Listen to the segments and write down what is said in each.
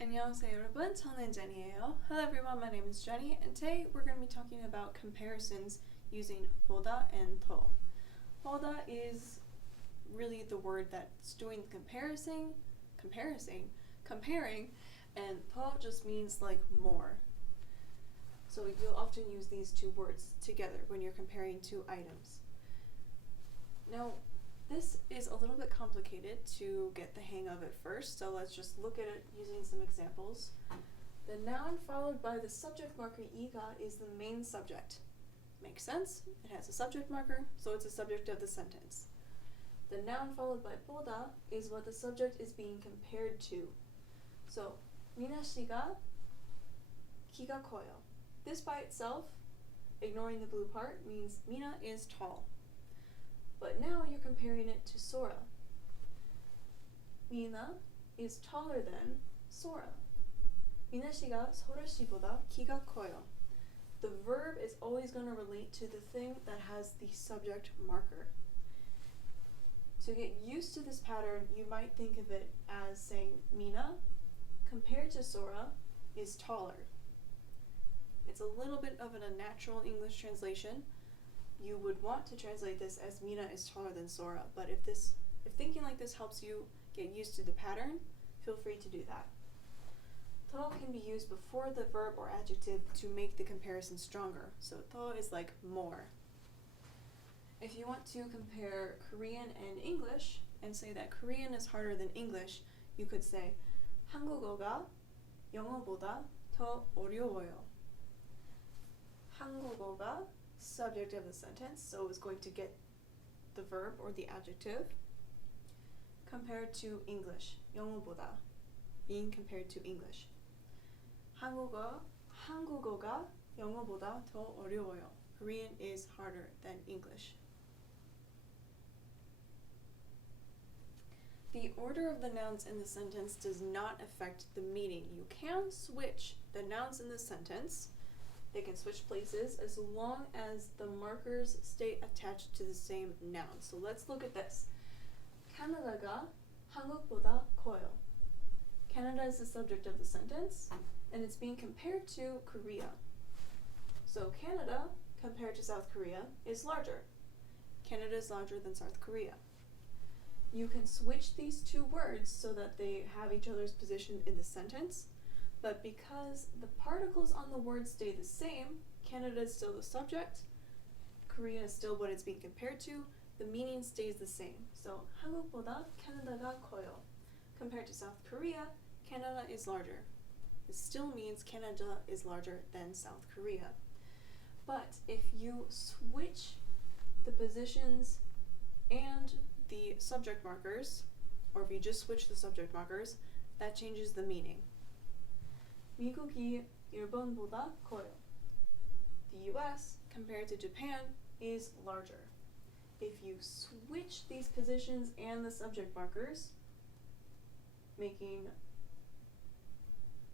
안녕하세요 여러분, 저는 Jenny예요. Hello everyone, my name is Jenny, and today we're going to be talking about comparisons using 보다 and 더. 보다 is really the word that's doing the comparing, and 더 just means like more. So you'll often use these two words together when you're comparing two items. Now, this is a little bit complicated to get the hang of at first, so let's just look at it using some examples. The noun followed by the subject marker 이가 is the main subject. Makes sense? It has a subject marker, so it's the subject of the sentence. The noun followed by 보다 is what the subject is being compared to. So, 미나 씨가 키가 커요. This by itself, ignoring the blue part, means Mina is tall. But now you're comparing it to Sora. Mina is taller than Sora. 미나 씨가 소라 씨보다 키가 커요. The verb is always going to relate to the thing that has the subject marker. To get used to this pattern, you might think of it as saying Mina, compared to Sora, is taller. It's a little bit of an unnatural English translation. You would want to translate this as Mina is taller than Sora, but if thinking like this helps you get used to the pattern, feel free to do that. 더 can be used before the verb or adjective to make the comparison stronger. So 더 is like more. If you want to compare Korean and English and say that Korean is harder than English, you could say 한국어가 영어보다 더 어려워요. 한국어가 subject of the sentence, so it's going to get the verb or the adjective compared to English. 영어보다 being compared to English. 한국어가 영어보다 더 어려워요. Korean is harder than English. The order of the nouns in the sentence does not affect the meaning. You can switch the nouns in the sentence. They can switch places as long as the markers stay attached to the same noun. So let's look at this. 캐나다가 한국보다 커요. Canada is the subject of the sentence, and it's being compared to Korea. So Canada, compared to South Korea, is larger. Canada is larger than South Korea. You can switch these two words so that they have each other's position in the sentence, but because the particles on the word stay the same, Canada is still the subject, Korea is still what it's being compared to, the meaning stays the same. So 한국보다 캐나다가 커요. Compared to South Korea, Canada is larger. It still means Canada is larger than South Korea. But if you switch the positions and the subject markers, or if you just switch the subject markers, that changes the meaning. 미국이 일본보다 커요. The US, compared to Japan, is larger. If you switch these positions and the subject markers, making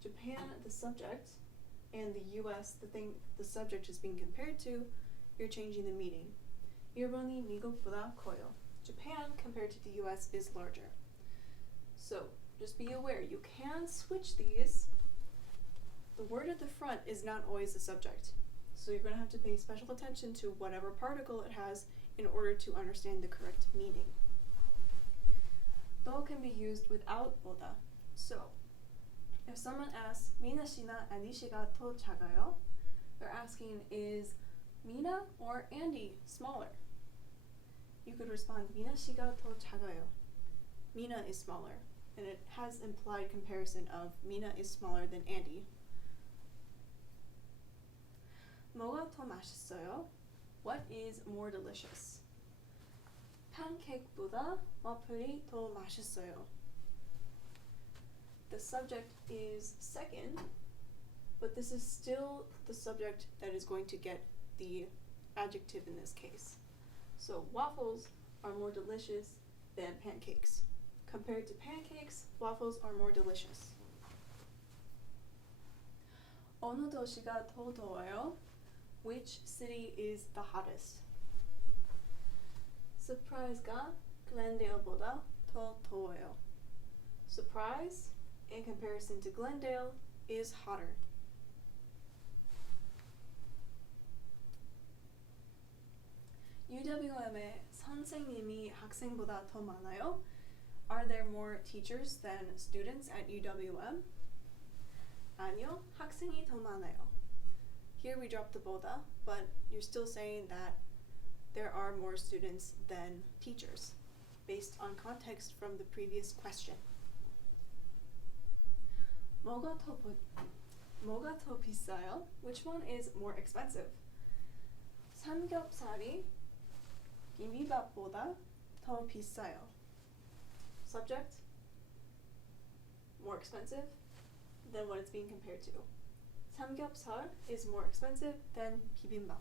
Japan the subject and the US the subject is being compared to, you're changing the meaning. 일본이 미국보다 커요. Japan, compared to the US, is larger. So just be aware, you can switch these. The word at the front is not always the subject, so you're going to have to pay special attention to whatever particle it has in order to understand the correct meaning. 더 can be used without 보다. So, if someone asks, 미나 씨나 안디 씨가 더 작아요? They're asking, is Mina or Andy smaller? You could respond, 미나 씨가 더 작아요. Mina is smaller, and it has implied comparison of Mina is smaller than Andy. 뭐가 더 맛있어요? What is more delicious? 팬케이크보다 와플이 더 맛있어요. The subject is second, but this is still the subject that is going to get the adjective in this case. So waffles are more delicious than pancakes. Compared to pancakes, waffles are more delicious. 어느 도시가 더 더워요? Which city is the hottest? Surprise가 글렌데일보다 더 더워요. Surprise in comparison to Glendale is hotter. UWM에 선생님이 학생보다 더 많아요? Are there more teachers than students at UWM? 아니요, 학생이 더 많아요. Here we drop the 보다, but you're still saying that there are more students than teachers, based on context from the previous question. 뭐가 더 비싸요? Which one is more expensive? 삼겹살이 비빔밥보다 더 비싸요. Subject, more expensive than what it's being compared to. 삼겹살 is more expensive than 비빔밥.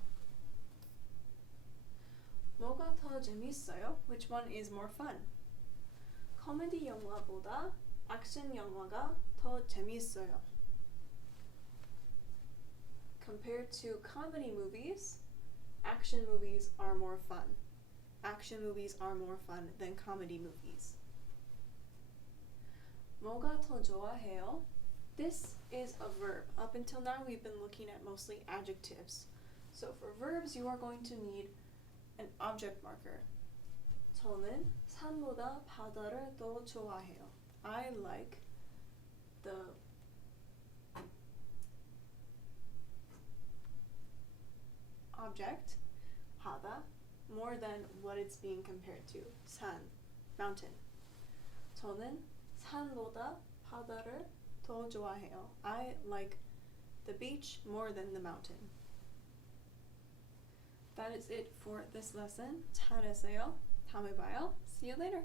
뭐가 더 재밌어요? Which one is more fun? 코미디 영화보다 액션 영화가 더 재밌어요. Compared to comedy movies, action movies are more fun. Action movies are more fun than comedy movies. 뭐가 더 좋아해요? This is a verb. Up until now, we've been looking at mostly adjectives. So for verbs, you are going to need an object marker. 저는 산보다 바다를 더 좋아해요. I like the object, 바다, more than what it's being compared to. 산, mountain. 저는 산보다 바다를 더 좋아해요. I like the beach more than the mountain. That is it for this lesson. 잘했어요. 다음에 봐요. See you later.